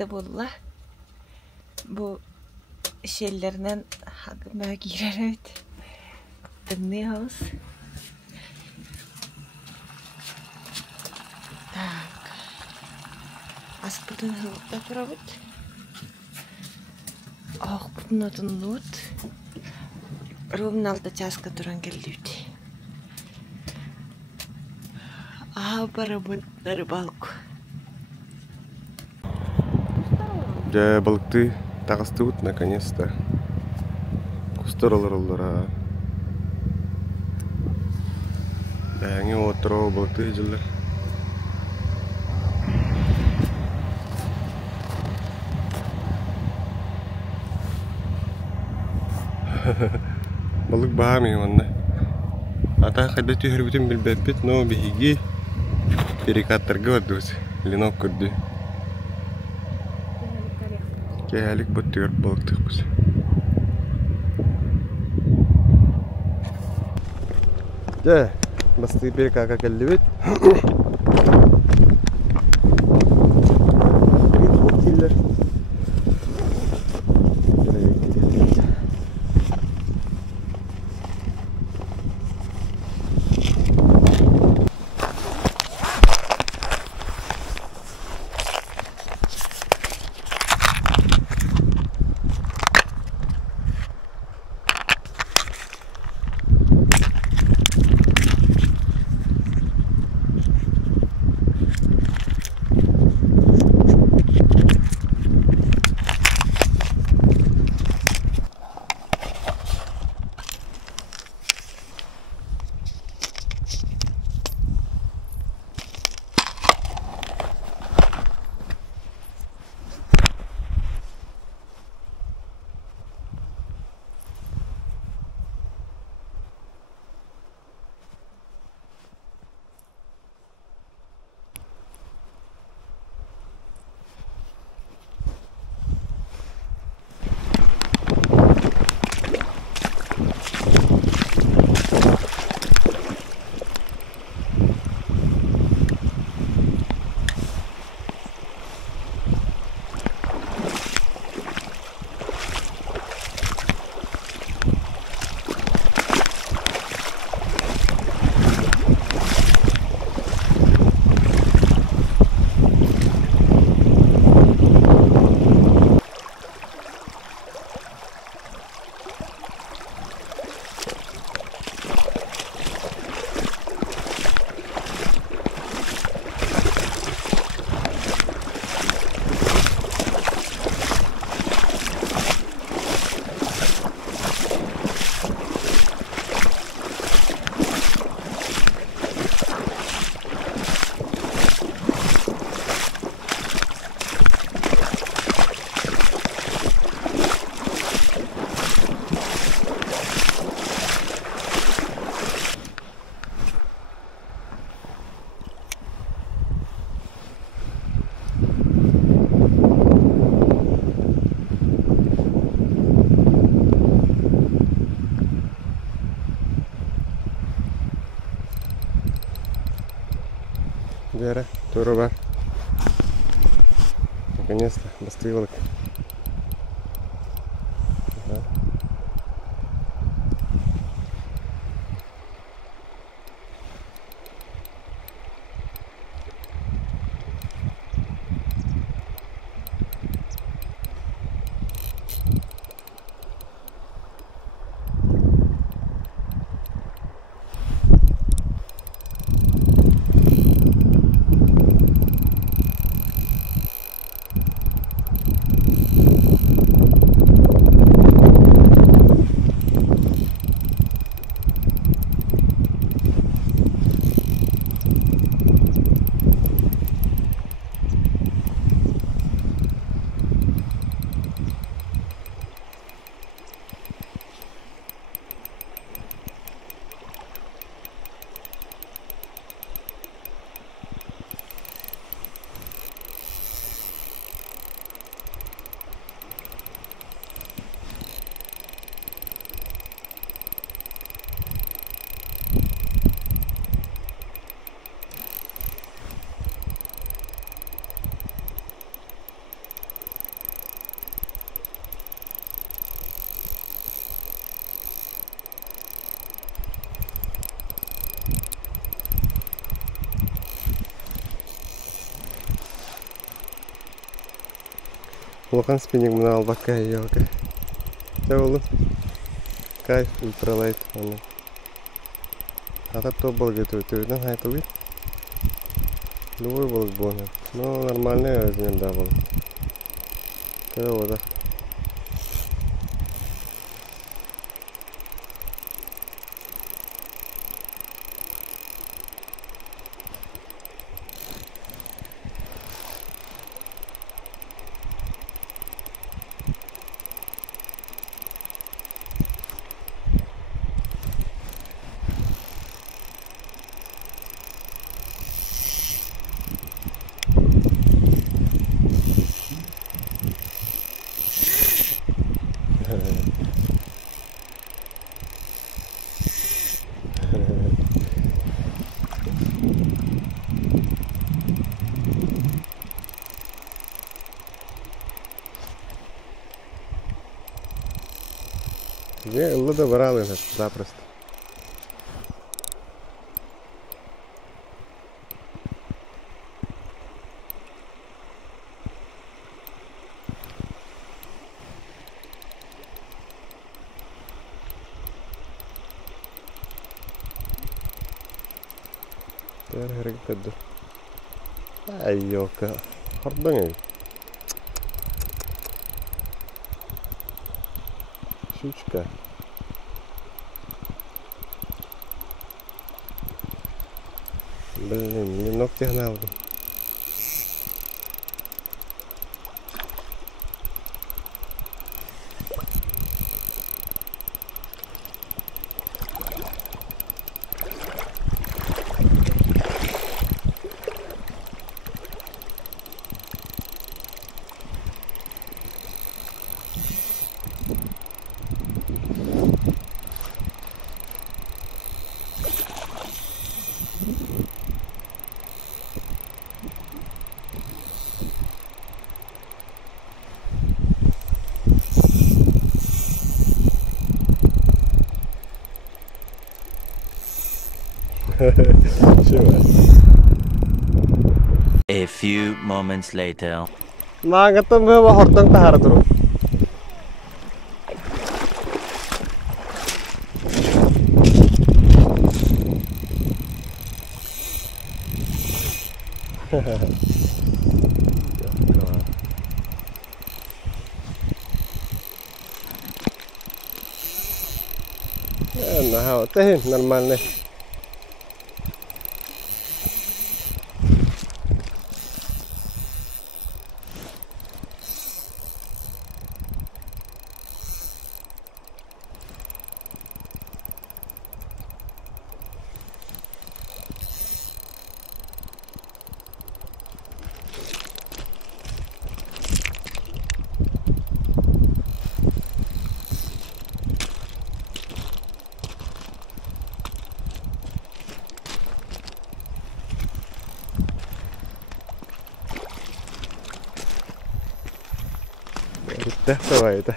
da bolla. Bu şeylerden hakkında girer evet. Dinliyoruz. Так. Аспытын хылыпта тұрабыт. Ақ бұтын отын ұт. Ровно 6 часқа тұран келдейді. Поработать на рыбалку. Я балыкты тағыстыбыт наконец-то. Кустар олар. Дәңе отырау балыкты ежілер. Balık bağırmıyor onunla. Ata kadar tühür bütün bilbepet no bihigi perikattır gördüğüz. Linok gördü. Kehalik batıyor balıktık biz. Ya, bastı perikaka kellibet. Killer. Вера, Туруба. Наконец-то достигла. Улахан спиннинг мына албакка йока. Оğlum. Кайф ультралайт. Ата топ был готовый, хайт убит. Любой был бонус. Ну, нормальный размер, да, был. Когда вода. Не, луда брали запросто. Harikada. Ayoka. Harbang ya. Щучка. Блин, мне ногти гнал. A few moments later. Mangatong ba hortong tahar turu. Nah, teh normal nih. Давай это.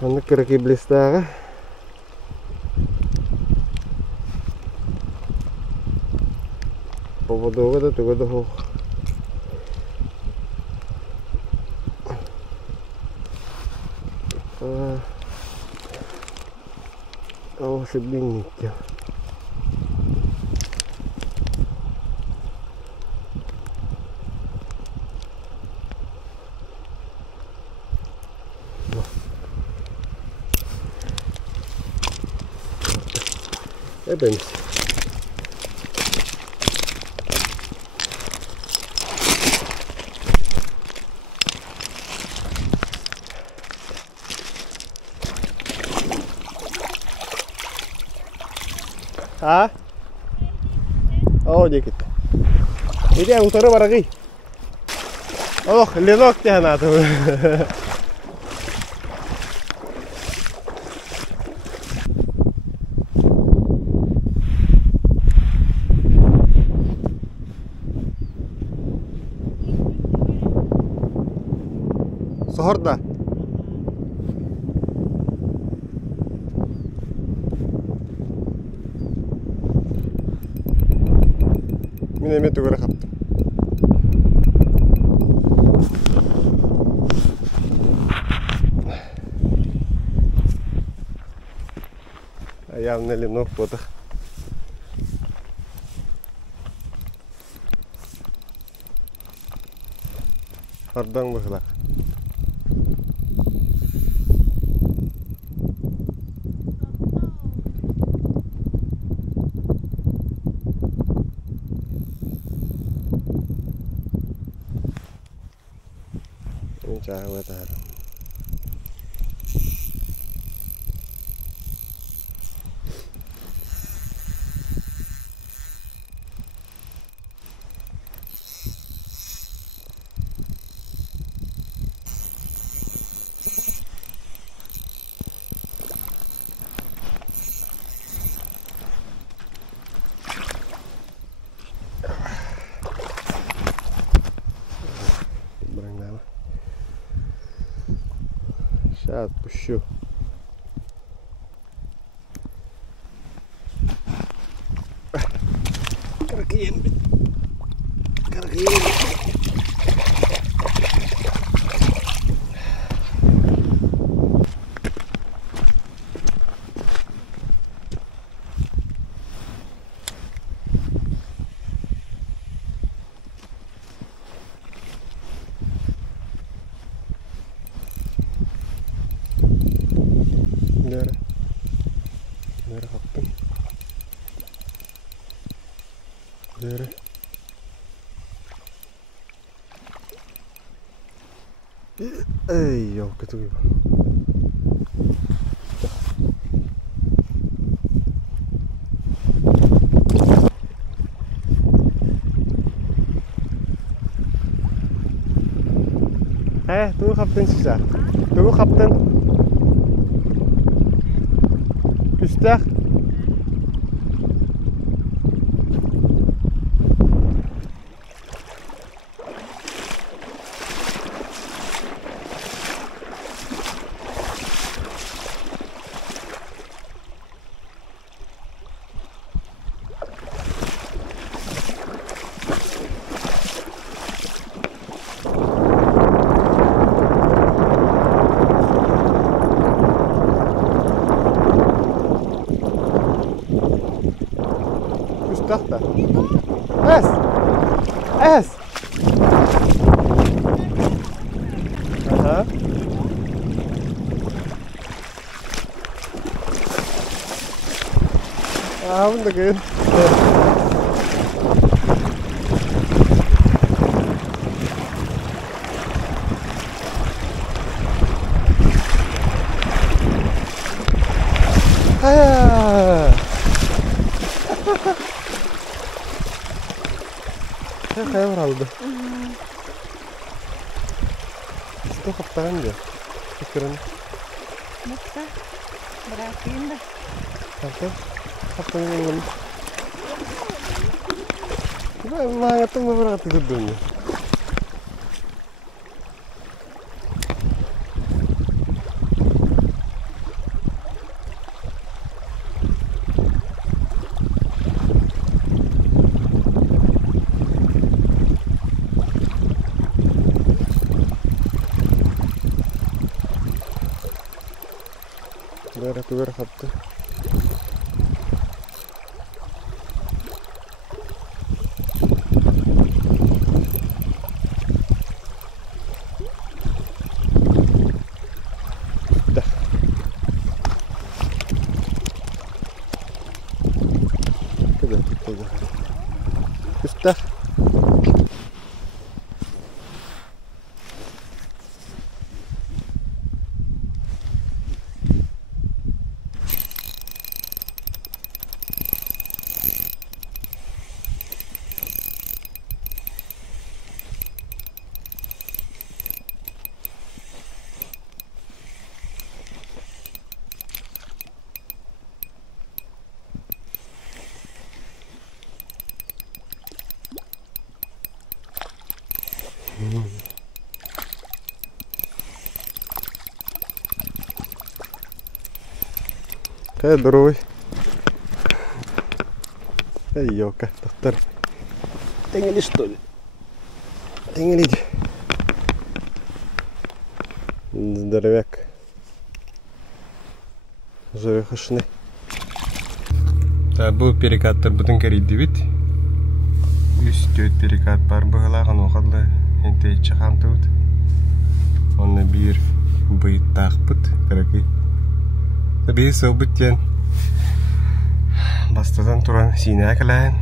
Mana kira blista поводова да тук да хох. Ще бинните. Ebeniz. Ha? Oh dikit. Ini yang utara barangnya. Oh, lihat ya nah tuh. Sohorda. Min emeti göre kaptım. Ayağımın elini okmadık. Hardan bakılar. Jauh taruh. Saat pushu. Karakian. Nereye kaptım? Nereye? Ey yok kötü gibi. Tunggu kapten sisa. Tunggu kapten. Küstah. Tahta. Es. Aha. Bunu da gör. Kayak aldı. Itu kapten dia. Pikiran. Basta. Beratin dah. Kapten yang Emang itu beberapa gedungnya. Biar kapten. Dah. Здоровый. Эй, ёлка, доктор. Тengeli, что ли? Тengeli. Здоровяк. Жырыхышный. Так, бұл перекаттар бұтын көрейді бит. Үс төт перекат бар бұғылаған оғылы ентейтші қамты бұд. Оны бір бұйт тақ бұд. Көрекей. Табиғи сыл бұд ден. Бастадан тұран сине әкіләйін.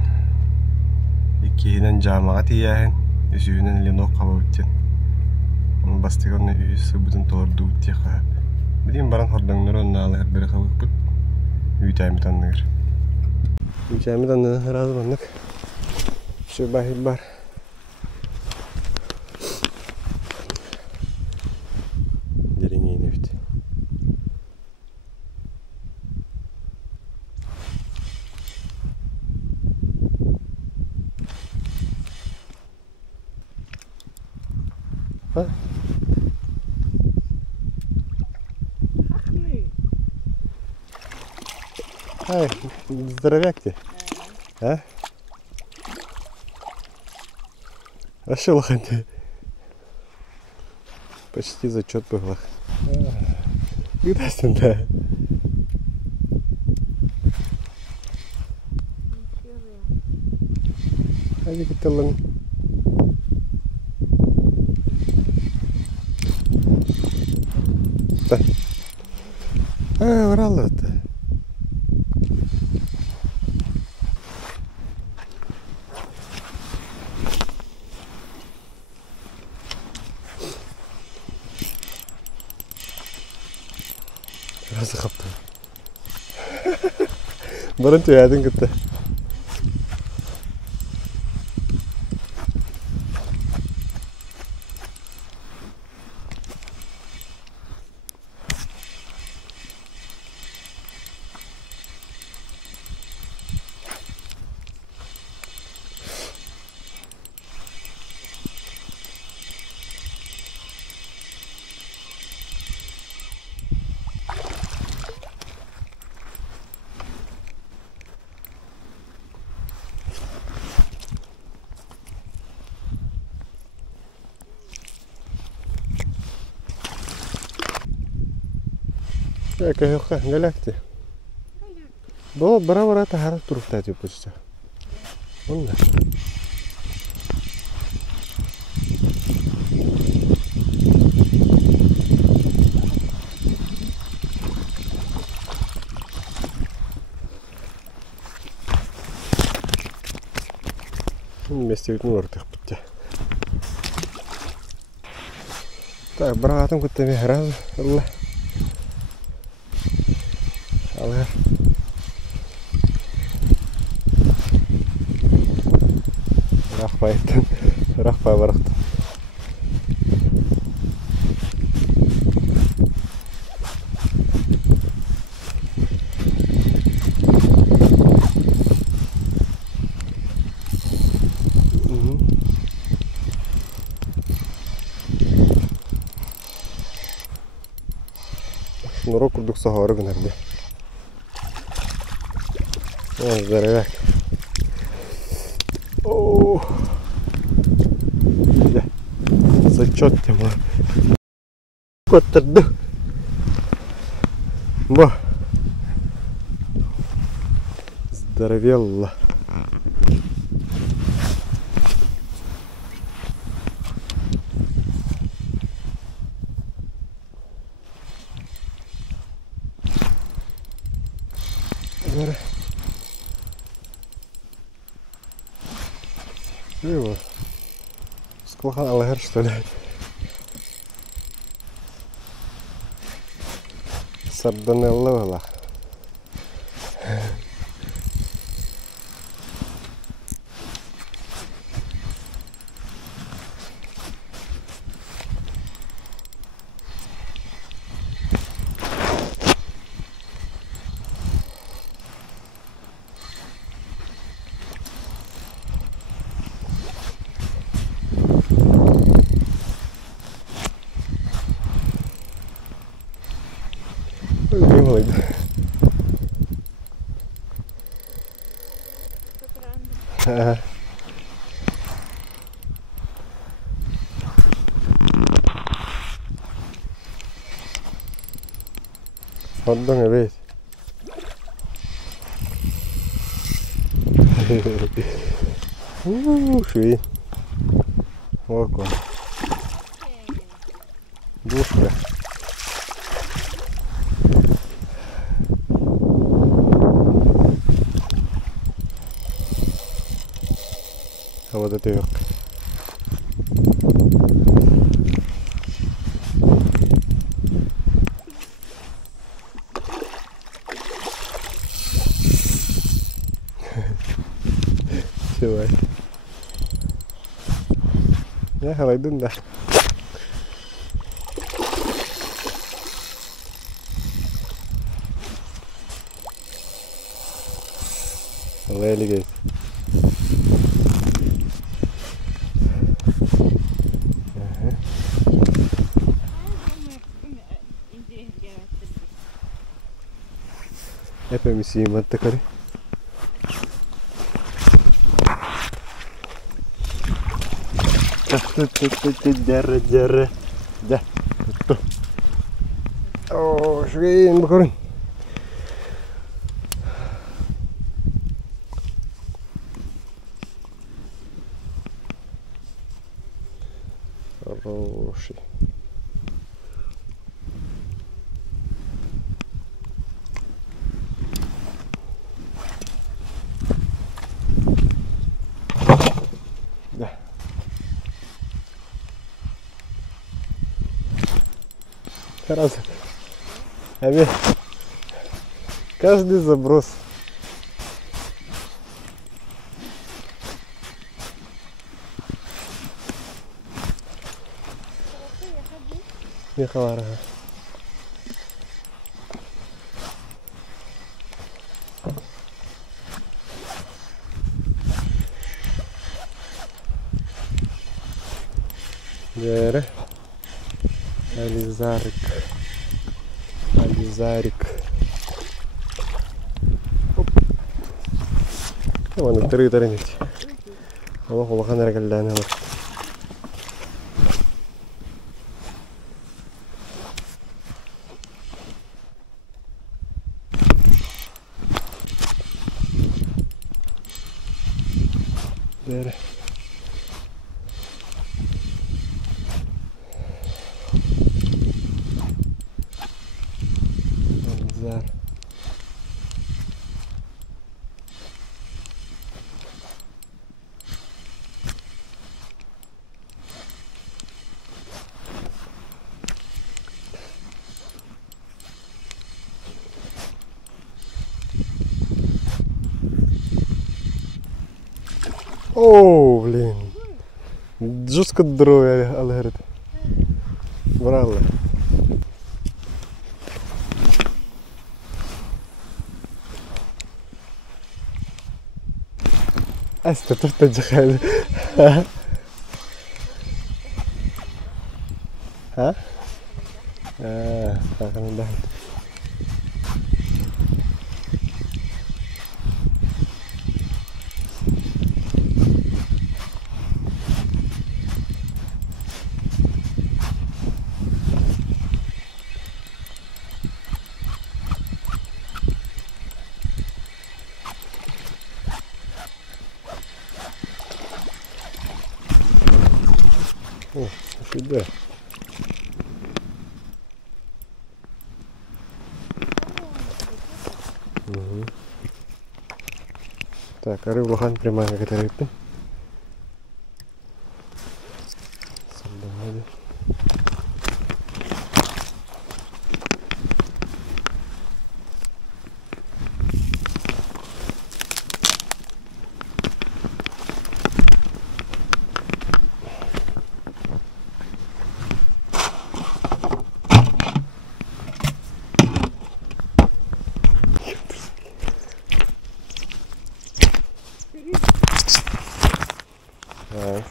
Екейінен жамаға тейәйін. Үсүйінен ленок қаба бұд ден. Оны бастығын үйісі бұдын толырды бұд деқа. Білейін баран хордаңныр онына алығыр бірі қабық бұд. Үйтәймі танығыр. Үйтәймі танығыр разы бандық. Все бахит бар. Дереңей нефть. А? Ай, здоровяк ты. А? Ашылған де. Почти зачет был. Видасың да. Hadi gidelim. Da. Oralı da. Nasıl kaptı? Barın tüyadın gitti. Кайоха, галяхти. Было бара-бара тахара туруфтати почти. Он да. Вместе ведь нортых пути. Так, братом куда-то миграл, Allah. Allah. Рахпайтын, рахпай барақты. Нұры күрдік сағары күнерде. Здоровяк. О, зачет тема. Коттерді. Ба. Здоровелла. Его склохан алгар, что ли? Сарданелла была. Hoddan evet. Шви. Око. Душка. А вот это yok. Давай. Ya halaydın da. Halaylı geç. Hepimiz yiyeyim kare. Jarre. Dah. Tuh. Oh, schön bekommen. Хороший. Да. Раз. Каждый заброс. Ехала рога. Дere. Alizarик. Mana teri nih. Allah kan regalana var. Dere. Alizar. О, блин. Жестко здоровье, але говорит. Брала. Аста, то джахали. А? Так, ну да. О, сюда. Угу. Так, а рыбу прямая, как это рыбка.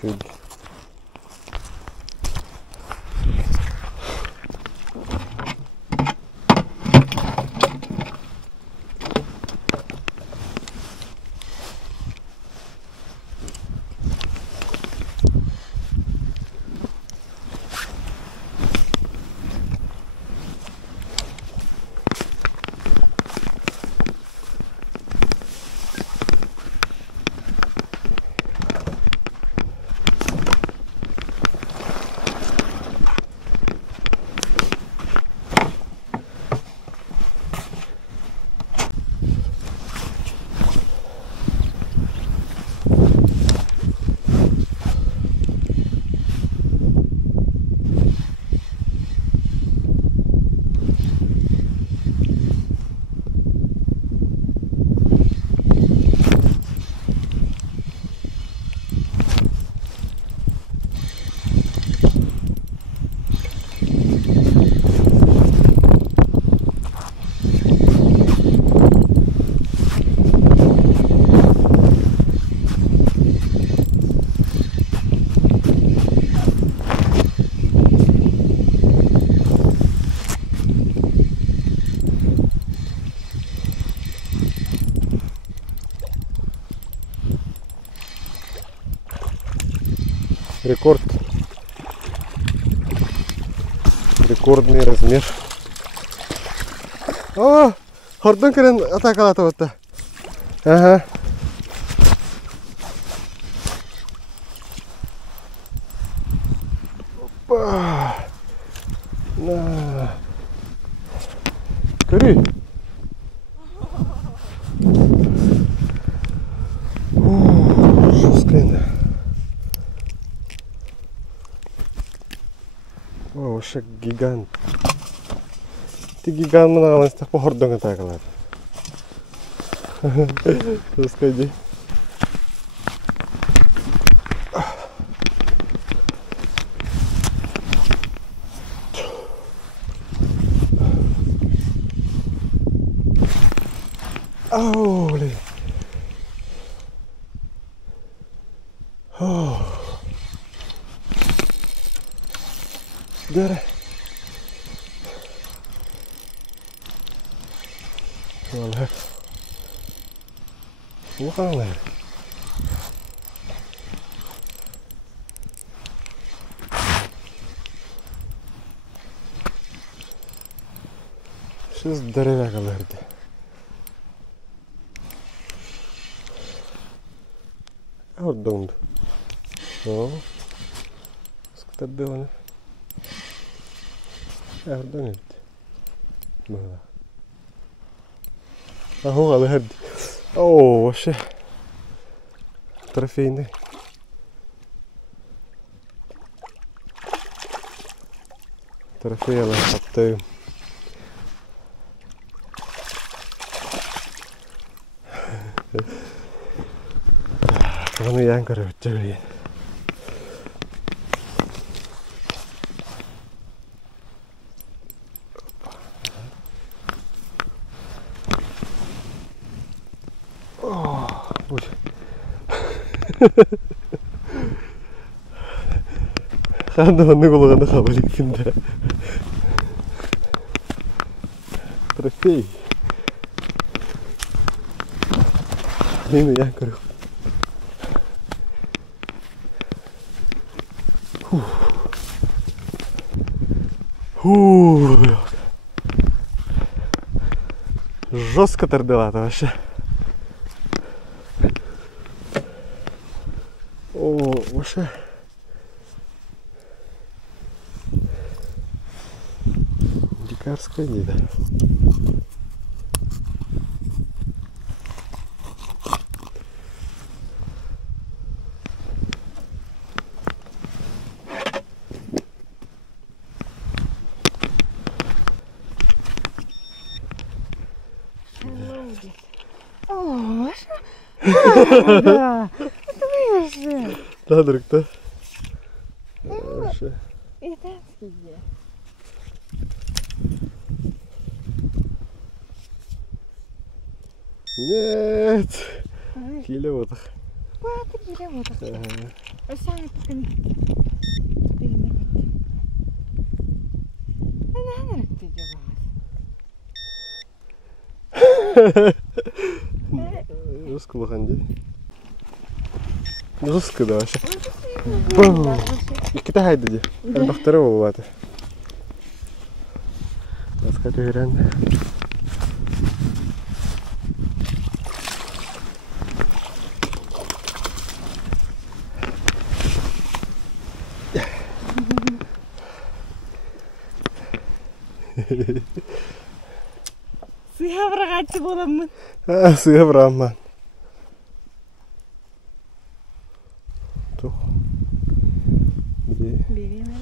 Фиг. Рекорд. Рекордный размер. О, хордон керен атакалата вот. Ага. Опа. На. Кори. Жесткая. О, вообще гигант. Ты гигант много так по хордон атакалата. Расходи. Ау, блин. Дара. Валак. Ухаңлар. Шыз дәрәвәгәләрде. Ордонд. О. Скытады оны. Ордонд. Бала. Аху алырды. О, вообще. Трофейный. Трофей алып таптым. Оны ян көріп өтті. Қанды оны қолығаны қабыл екенді. Трофей. Мені ян көріп. Жестко тордылато вообще. О, вообще. Дикарская нида. Да, это выше. Да, друг-то. Вообще. Это где? Нет. Килевотах. Вот килевотах. Сами покажи. Она нравится делать. Жестко лоханди. Жестко да вообще. Бум. Иккита хайдыди. Бахтары болбаты. Басқа төгерен. Сыйға бірағатшы боламын. Сыйға бірамын. Тух. Беремін.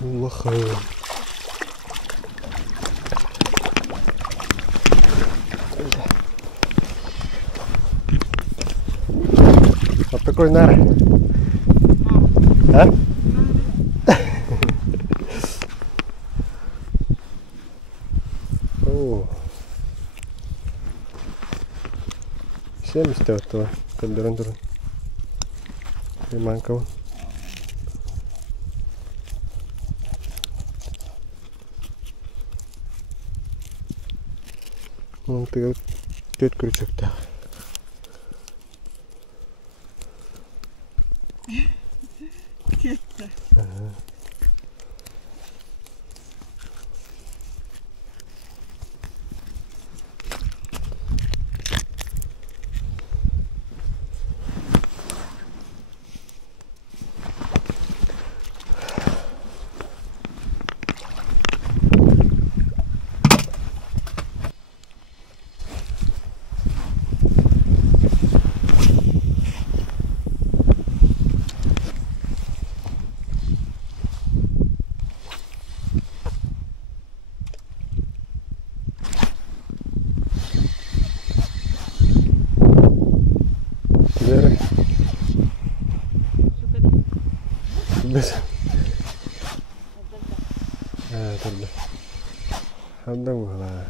Лохаю. oynar. Ha? Oo. Şey mi işte o? Durun. Hemen kavun. Onu tıkıp göt kırıcık da. Bes. Tabii. Handa mı hala?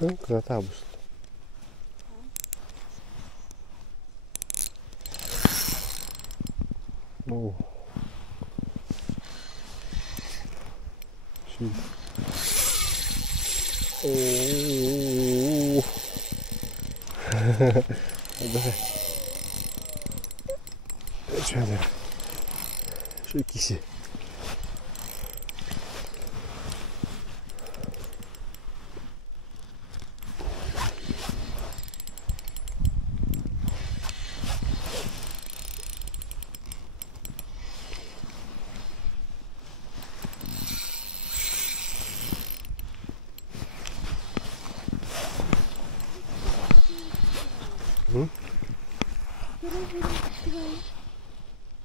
Sen krata bus. Oh. Şey. Oh. Hadi. Şöyle. Şu ikisi. Hı?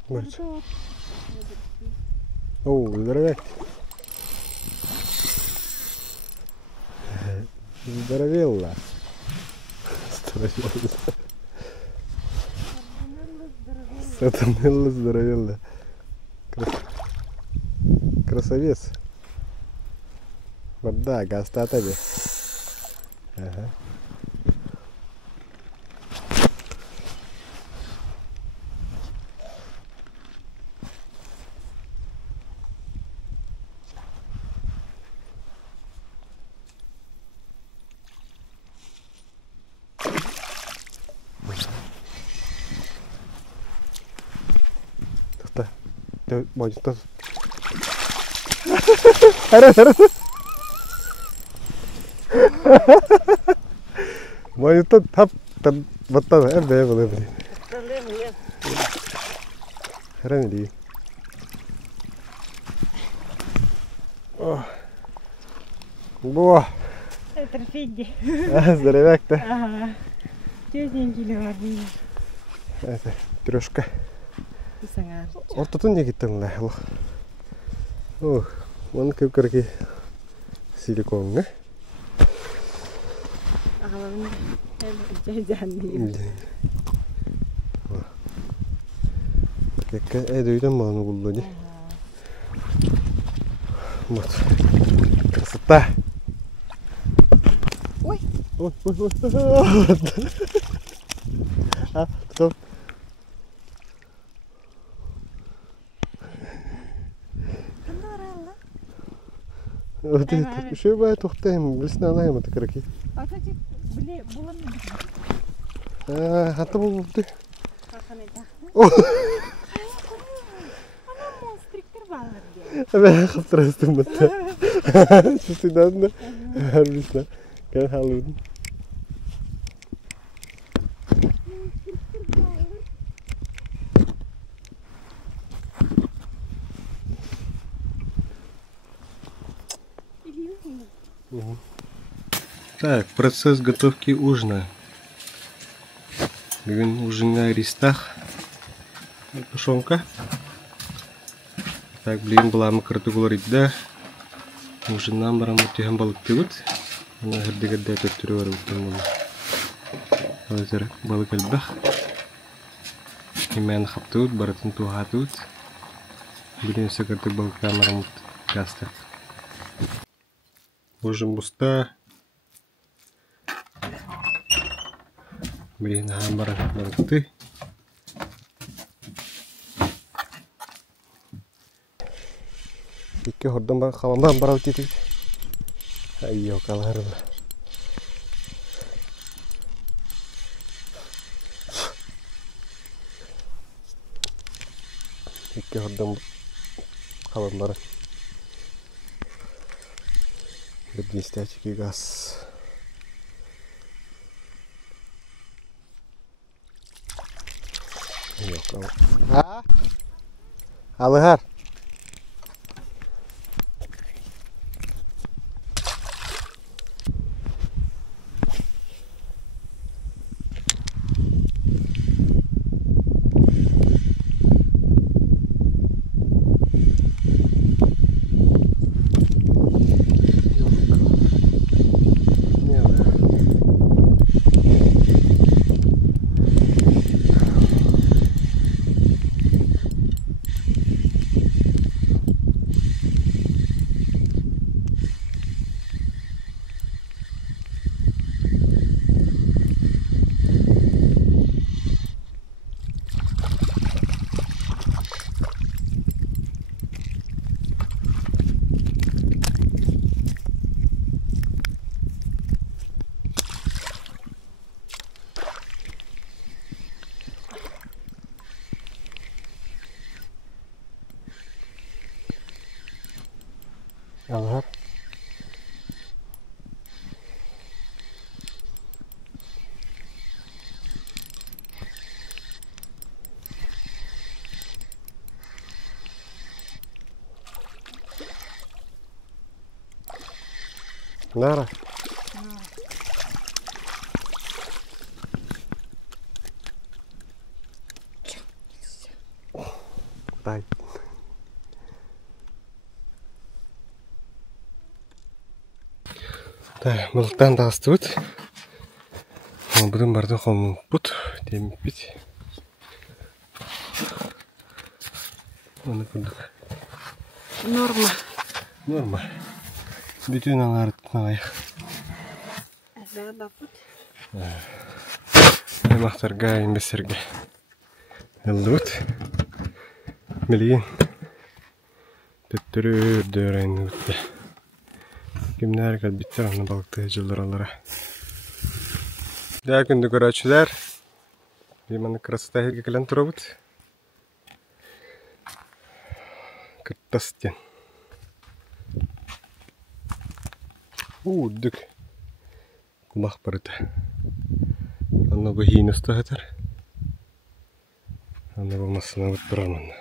Вот. О, здоровяк. Здоровелла. Сатанелла здоровелла. Красавец. Вот да, гаста тебе. Ага. Может, тот. Может, тот тап там вот там, было, блин. Хранили. Во. Это Федя. Здоровяк-то. Ага. Тётенький ладный. Это трешка. Sangat. Ортотун не гиттен lah. Oh, mana kira-kira silikon ne? Akalım jajan nih. Kayak duydun mu onu buldu nih? Mat. Krasota. Ой. Ой. Ah, betul. Вот это, что бывает, ух ты, блесна на ему, так раки. А кстати, блин, было Хата болду. Ben kaptırastım burada. Şusundan da harbisine. Gel haludun. Так, процесс готовки ужина. Бүгін ужинға ристах. Тушонка. Так, блин, буламы кыртык улар идде. Ужиннан баран мутихан балык тегут. Ана хырдыгадда төттүрү бар буттан болу. Алызыр балык элбах. Имени хаптыгут, баратын тухатыгут. Блин, сыкыртык балыктан баран мут кастык. Ужин буста. Блин, хан баран балыкты. İki hordan bak kalandan bara ötedi. Ay yok alar. İki hordan kalan bara. Bir diste çeki gaz. Yok alar. Ha? Alır. Alır. Nara. Bye. Так, балыктан да астыбыт. Будын барды холмун бут, демип бит. Аны күндүк. Норма. Норма. Бүтүн аңарытын алайык. Аза да бут. Аймактарга, эмбестерге. Элдыбыт. Билген. Төттүрү дөөрөйн бутты. Kimler kalbitti onu balıkta жылдыраlara. Да күндү көрөчүлөр. Биманы красота жерге келен турабыт. Кыттастен. Дүк. Кумак барыты. Аны бу хийин устагатар. Аны болмасына бут турамын.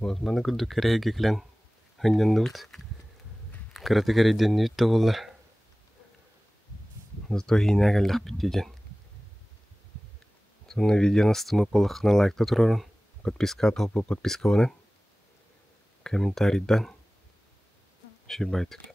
Вот маны күндү кереге келен хыньяндыбыт. Кыраты керейден нүйт болар. Зато хийна калдак биттиден. Сонна видеоны стымы полықына лайкта турарын. Подписка топу подписка онын. Комментарийдан. Шибайтык.